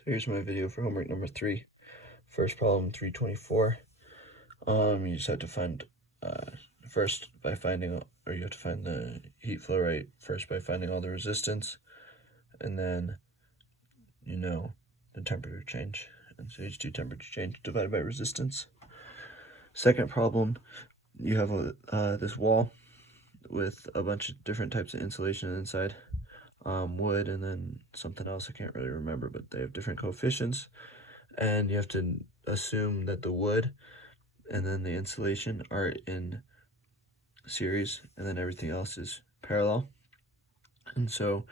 So here's my video for homework number 3. First problem 324. You just have to find first by finding, or you have to find the heat flow rate first by finding all the resistance, and then the temperature change. And so H2 temperature change divided by resistance. Second problem, you have this wall with a bunch of different types of insulation inside. Wood and then something else I can't really remember, but they have different coefficients, and you have to assume that the wood and then the insulation are in series, and then everything else is parallel. And so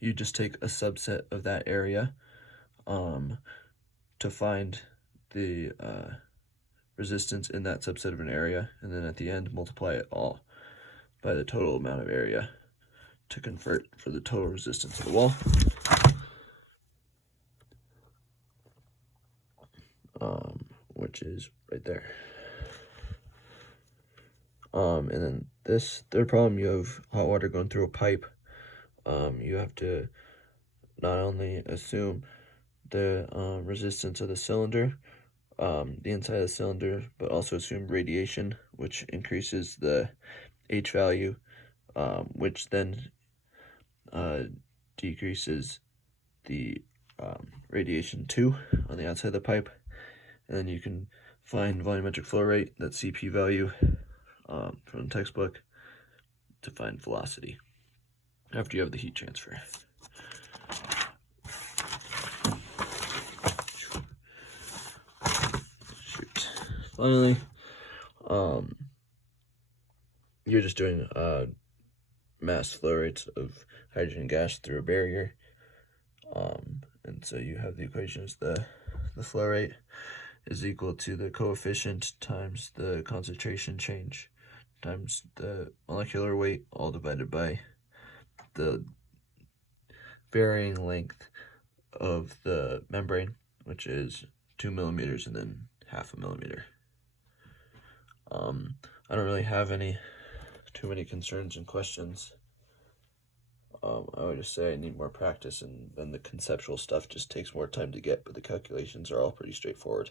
you just take a subset of that area to find the resistance in that subset of an area, and then at the end multiply it all by the total amount of area to convert for the total resistance of the wall. Which is right there. And then this third problem, you have hot water going through a pipe. You have to not only assume the resistance of the cylinder, the inside of the cylinder, but also assume radiation, which increases the H value, which then decreases the radiation 2 on the outside of the pipe. And then you can find volumetric flow rate, that CP value from the textbook, to find velocity after you have the heat transfer. Finally, you're just doing mass flow rates of hydrogen gas through a barrier. And so you have the equation as the flow rate is equal to the coefficient times the concentration change times the molecular weight, all divided by the varying length of the membrane, which is 2 millimeters and then 0.5 millimeter. I don't really have too many concerns and questions. I would just say I need more practice, and then the conceptual stuff just takes more time to get, but the calculations are all pretty straightforward.